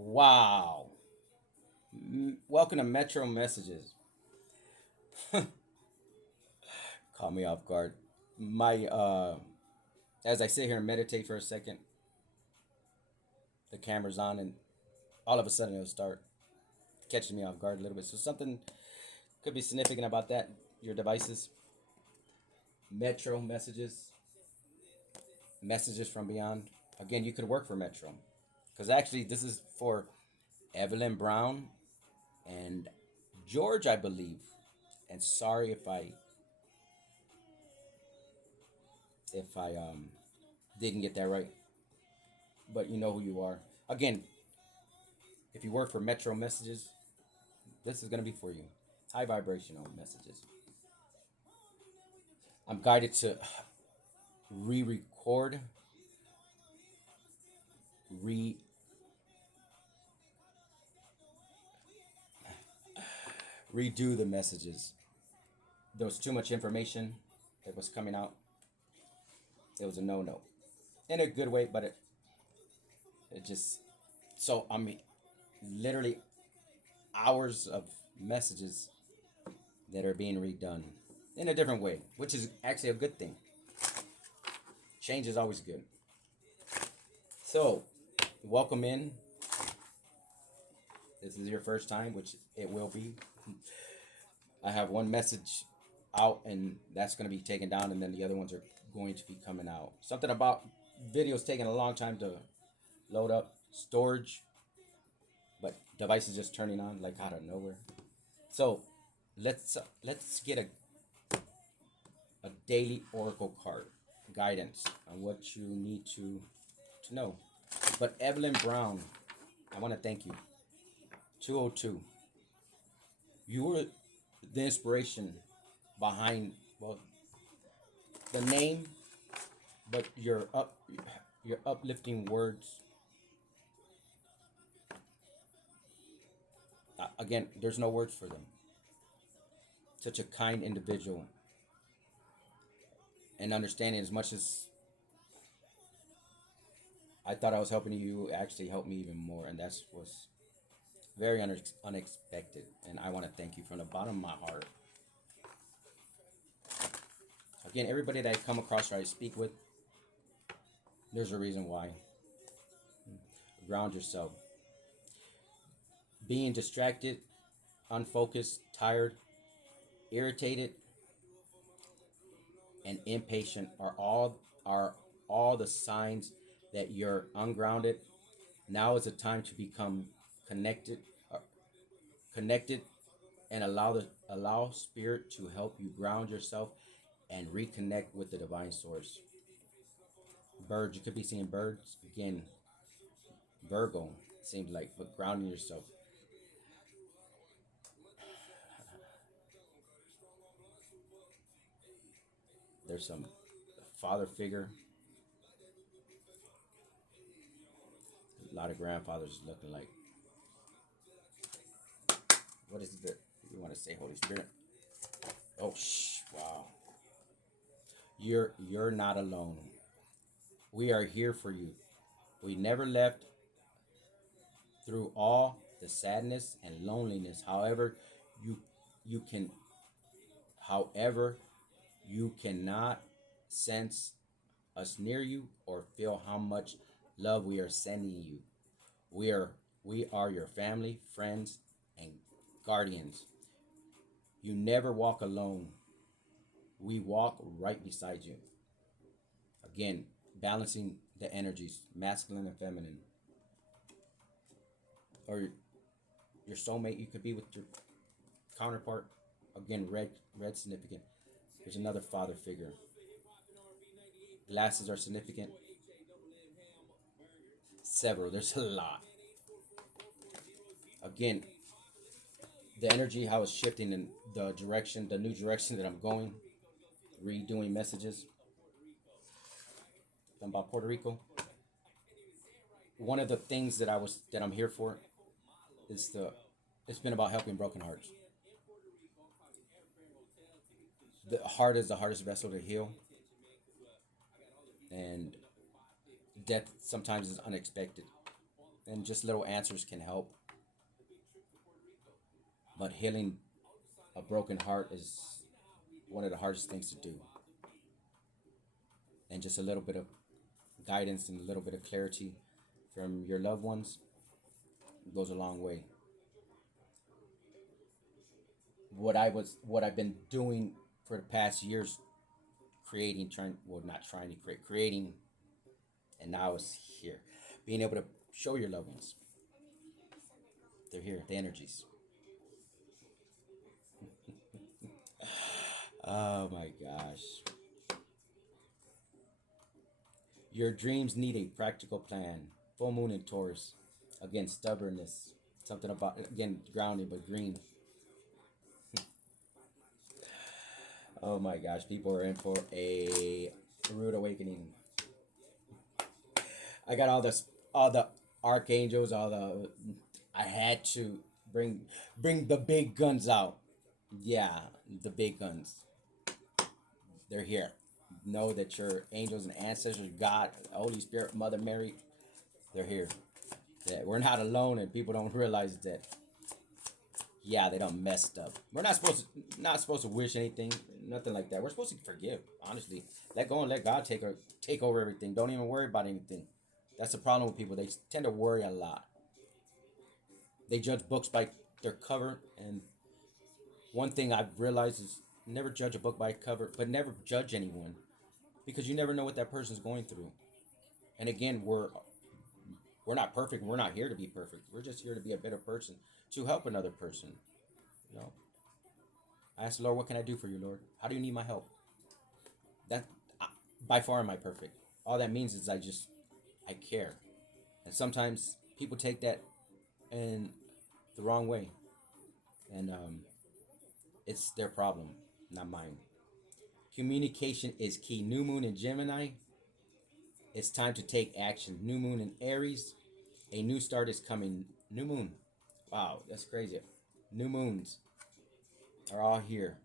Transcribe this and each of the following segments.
Wow. Welcome to Metro Messages. Caught me off guard. My as I sit here and meditate for a second, the camera's on and all of a sudden it'll start catching me off guard a little bit. So something could be significant about that. Your devices, Metro Messages, Messages from Beyond. Again, you could work for Metro. Because actually this is for Evelyn Brown and George, I believe. And sorry if I didn't get that right, but you know who you are. Again, if you work for Metro Messages, this is gonna be for you. High vibrational messages. I'm guided to re-record, re redo the messages. There was too much information that was coming out. It was a no-no, in a good way, but it just so I mean, literally hours of messages that are being redone in a different way, which is actually a good thing. Change is always good. So, welcome in. This is your first time, which it will be. I have one message out, and that's going to be taken down, and then the other ones are going to be coming out. Something about videos taking a long time to load up, storage, but devices just turning on like out of nowhere. So, let's get a daily oracle card guidance on what you need to know. But Evelyn Brown, I want to thank you. 202. You were the inspiration behind, well, the name, but your uplifting words. Again, there's no words for them. Such a kind individual, and understanding as much as I thought I was helping you, actually helped me even more, and that's was very unexpected. And I want to thank you from the bottom of my heart. Again, everybody that I come across or I speak with, there's a reason why. Ground yourself. Being distracted, unfocused, tired, irritated, and impatient are all the signs that you're ungrounded. Now is the time to become connected, uh, connected, and allow spirit to help you ground yourself and reconnect with the divine source. Birds, you could be seeing birds again. Virgo seems like, but grounding yourself. There's some father figure, a lot of grandfathers looking like. What is it? You want to say Holy Spirit? Oh, wow. You're not alone. We are here for you. We never left through all the sadness and loneliness. You you can however you cannot sense us near you or feel how much love we are sending you. We are your family, friends, and guardians. You never walk alone. We walk right beside you. Again, balancing the energies, masculine and feminine, or your soulmate. You could be with your counterpart. Again, red significant. There's another father figure. Glasses are significant. Several. There's a lot. Again, the energy, how it's shifting in the direction, the new direction that I'm going. Redoing messages about Puerto Rico. One of the things that I'm here for is the. It's been about helping broken hearts. The heart is the hardest vessel to heal, and death sometimes is unexpected. and just little answers can help. But healing a broken heart is one of the hardest things to do. And just a little bit of guidance and a little bit of clarity from your loved ones goes a long way. What I've been doing for the past years, creating, trying, well, not trying to create, creating, and now it's here. Being able to show your loved ones they're here, the energies. Oh my gosh. Your dreams need a practical plan. Full moon in Taurus. Again, stubbornness. Something about, again, grounding, but green. Oh my gosh, people are in for a rude awakening. I got all the archangels, all the. I had to bring bring the big guns out. Yeah, the big guns. They're here. Know that your angels and ancestors, God, Holy Spirit, Mother Mary, they're here. That we're not alone, and people don't realize that. Yeah, they don't messed up. We're not supposed to wish anything, nothing like that. We're supposed to forgive. Honestly, let go and let God take over everything. Don't even worry about anything. That's the problem with people. They tend to worry a lot. They judge books by their cover, and one thing I've realized is never judge a book by cover, but never judge anyone because you never know what that person's going through. And again, we're not perfect. We're not here to be perfect. We're just here to be a better person to help another person. You know, I ask the Lord, what can I do for you, Lord? How do you need my help? That by far am I perfect. All that means is I care, and sometimes people take that in the wrong way, and it's their problem, not mine. Communication is key. New moon in Gemini. It's time to take action. New moon in Aries. A new start is coming. New moon. Wow, that's crazy. New moons are all here.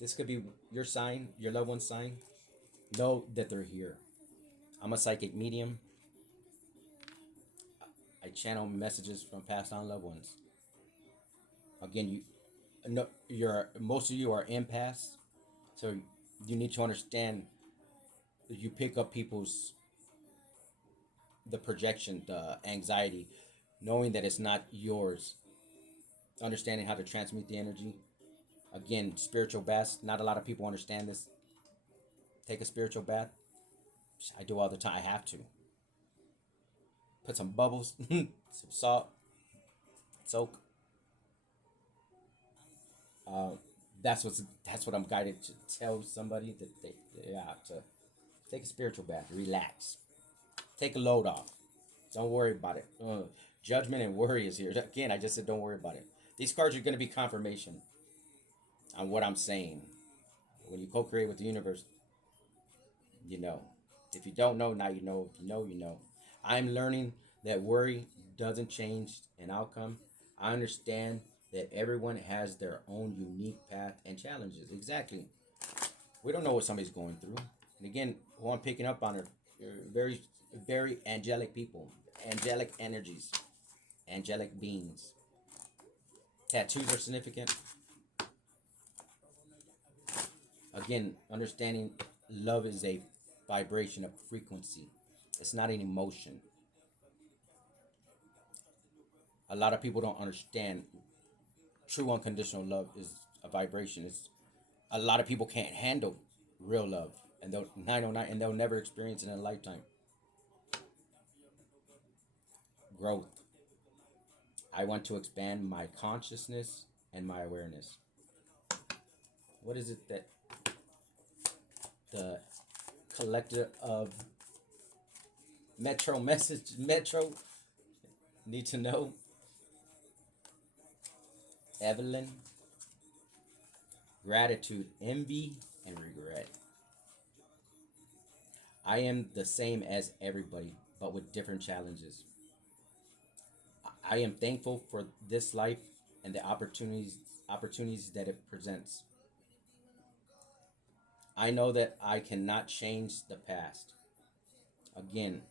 This could be your sign, your loved one's sign. Know that they're here. I'm a psychic medium. I channel messages from past on loved ones. Again, you no, you're most of you are empaths, so you need to understand that you pick up people's the projection, the anxiety, knowing that it's not yours. Understanding how to transmute the energy. Again, spiritual baths. Not a lot of people understand this. Take a spiritual bath. I do all the time. I have to. Put some bubbles, some salt, soak. Uh, that's what I'm guided to tell somebody that they have to take a spiritual bath, relax, take a load off. Don't worry about it. Judgment and worry is here. Again, I just said don't worry about it. These cards are going to be confirmation on what I'm saying. When you co-create with the universe, you know. If you don't know, now you know. If you know, you know. I'm learning that worry doesn't change an outcome. I understand that everyone has their own unique path and challenges. Exactly. We don't know what somebody's going through. And again, who I'm picking up on are very, very angelic people, angelic energies, angelic beings. Tattoos are significant. Again, understanding love is a vibration, a frequency. It's not an emotion. A lot of people don't understand true unconditional love is a vibration. It's a lot of people can't handle real love, and they'll 909 and they'll never experience it in a lifetime. Growth. I want to expand my consciousness and my awareness. What is it that the collector of Metro need to know? Evelyn, gratitude, envy, and regret. I am the same as everybody, but with different challenges. I am thankful for this life and the opportunities that it presents. I know that I cannot change the past. Again,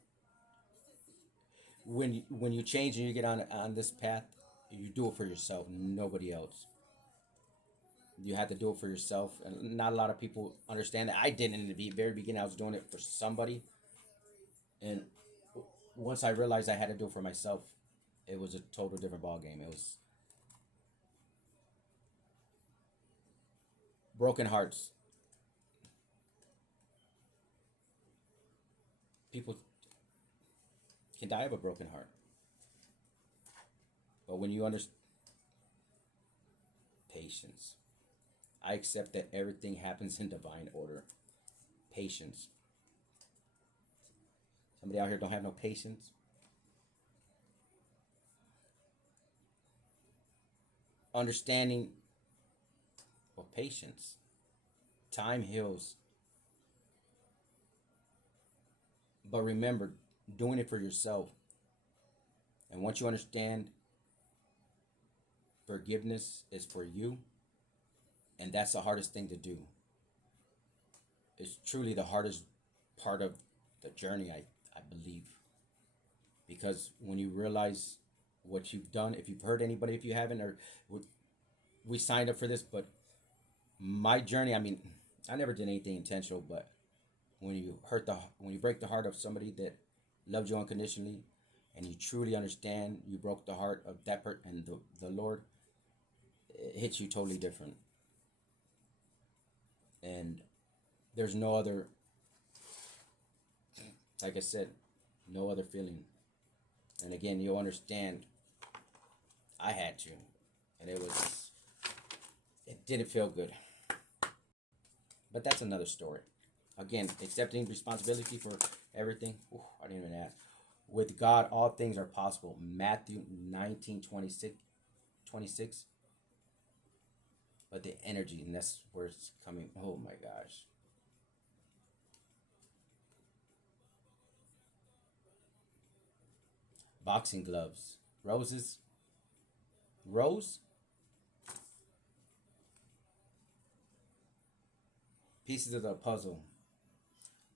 when you change and you get on this path, you do it for yourself, nobody else. You have to do it for yourself, and not a lot of people understand that. I didn't in the very beginning. I was doing it for somebody, and once I realized I had to do it for myself, it was a total different ball game. It was broken hearts. People can die of a broken heart, but when you understand patience, I accept that everything happens in divine order. Patience. Somebody out here don't have no patience. Understanding, well, patience. Time heals, but remember, doing it for yourself. And once you understand forgiveness is for you, and that's the hardest thing to do. It's truly the hardest part of the journey, I believe. Because when you realize what you've done, if you've hurt anybody, if you haven't, or we signed up for this, but my journey, I mean, I never did anything intentional, but when you break the heart of somebody that loved you unconditionally, and you truly understand you broke the heart of that person and the Lord, it hits you totally different. And there's no other, like I said, no other feeling. And again, you'll understand I had to, and it didn't feel good. But that's another story. Again, accepting responsibility for everything. Ooh, I didn't even ask. With God, all things are possible. Matthew 19:26. But the energy, and that's where it's coming. Oh my gosh. Boxing gloves. Roses. Rose. Pieces of the puzzle.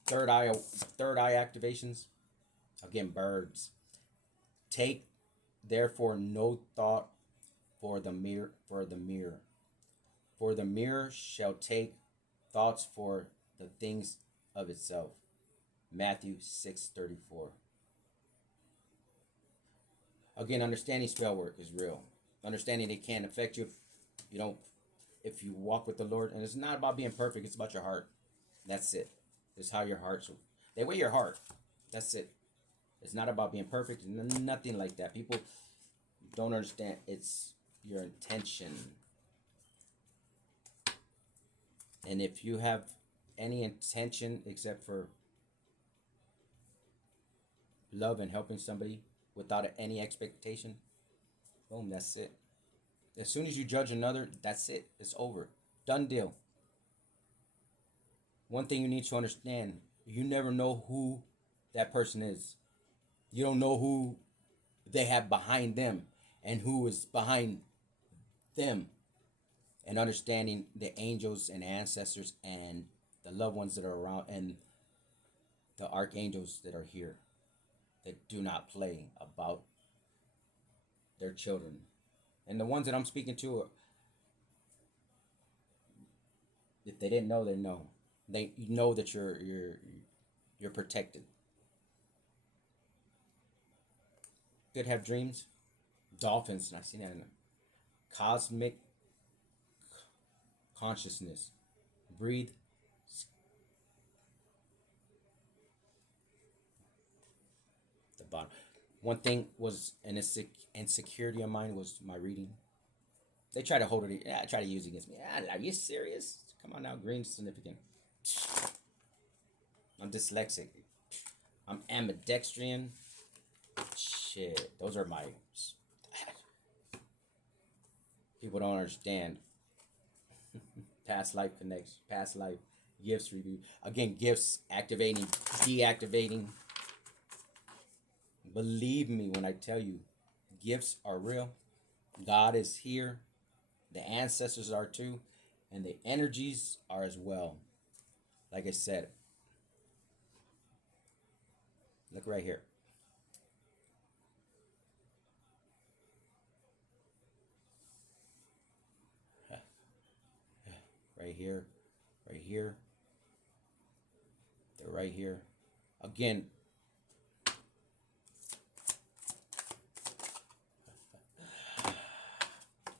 Third eye activations. Again, birds. Take therefore no thought for the mirror. For the mirror shall take thoughts for the things of itself. Matthew 6:34. Again, understanding spell work is real. Understanding it can affect you if you don't if you walk with the Lord. And it's not about being perfect, it's about your heart. That's it. It's how your heart's they weigh your heart. That's it. It's not about being perfect, nothing like that. People don't understand. It's your intention. And if you have any intention except for love and helping somebody without any expectation, boom, that's it. As soon as you judge another, that's it. It's over. Done deal. One thing you need to understand, you never know who that person is. You don't know who they have behind them and who is behind them. And understanding the angels and ancestors and the loved ones that are around and the archangels that are here that do not play about their children. And the ones that I'm speaking to, if they didn't know, they know. They know that you're protected. Could have dreams. Dolphins, and I've seen that in them. Cosmic consciousness. Breathe. The bottom. One thing was an insecurity of mine was my reading. They try to hold it. Yeah, try to use it against me. Ah, are you serious? Come on now, green significant. I'm dyslexic. I'm ambidextrian. Shit, those are my. People don't understand. Past life connects. Past life gifts review. Again, gifts activating, deactivating. Believe me when I tell you, gifts are real. God is here. The ancestors are too, and the energies are as well. Like I said, look right here. here, right here. They're right here. Again,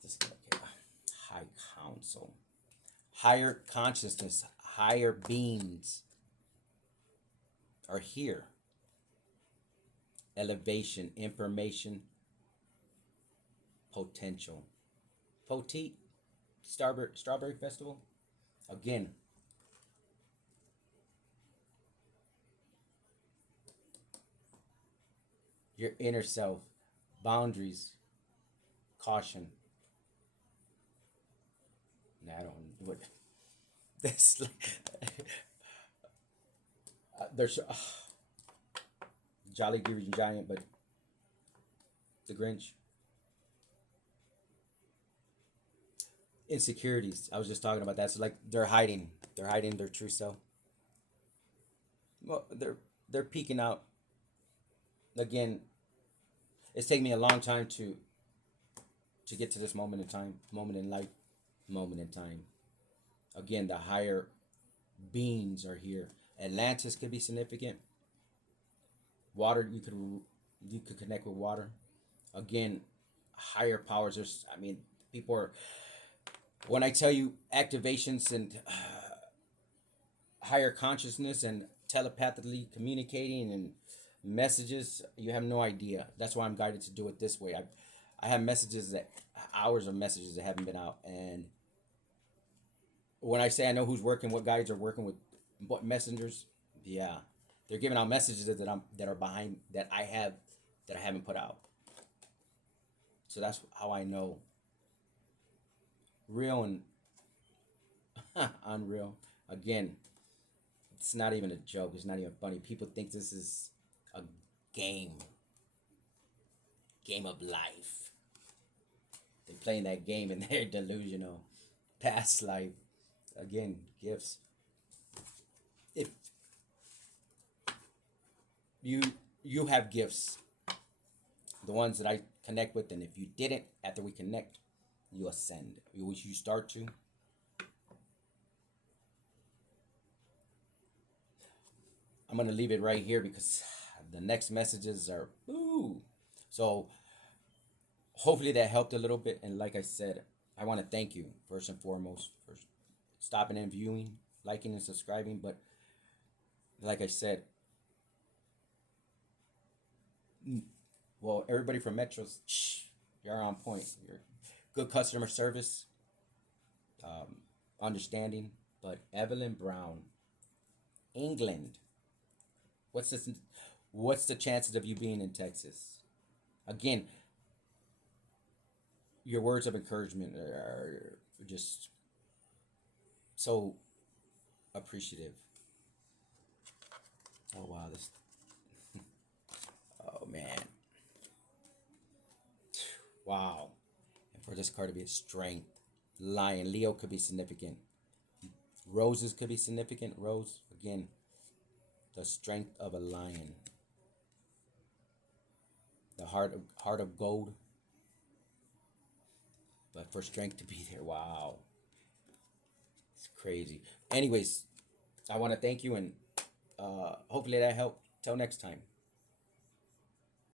okay. High council, higher consciousness, higher beings are here. Elevation, information, potential. Poteet, Strawberry Festival. Again, your inner self, boundaries, caution. Nah, I don't what this like there's Jolly Green Giant, but the Grinch. Insecurities. I was just talking about that. So like they're hiding their true self. Well, they're peeking out. Again, it's taken me a long time to get to this moment in time, moment in life, moment in time. Again, the higher beings are here. Atlantis could be significant. Water, you could connect with water. Again, higher powers. There's, I mean, people are. When I tell you activations and higher consciousness and telepathically communicating and messages, you have no idea. That's why I'm guided to do it this way. I have messages that hours of messages that haven't been out, and when I say I know who's working, what guides are working with what messengers, yeah, they're giving out messages that are behind that I haven't put out. So that's how I know real and unreal. Again, it's not even a joke. It's not even funny. People think this is a game, game of life. They're playing that game and they're delusional. Past life, again, gifts. If you you have gifts, the ones that I connect with, and if you didn't, after we connect, you ascend. You start to. I'm gonna leave it right here because the next messages are ooh. So hopefully that helped a little bit. And like I said, I want to thank you first and foremost for stopping and viewing, liking and subscribing. But like I said, well, everybody from Metros, you're on point. You're good customer service, um, understanding. But Evelyn Brown, England. What's this? What's the chances of you being in Texas? Again, your words of encouragement are just so appreciative. Oh wow, this. Oh man, wow. And for this card to be a strength, Lion, Leo could be significant. Roses could be significant. Rose again, the strength of a lion. The heart of gold. But for strength to be there, wow, it's crazy. Anyways, I want to thank you and hopefully that helped. Till next time.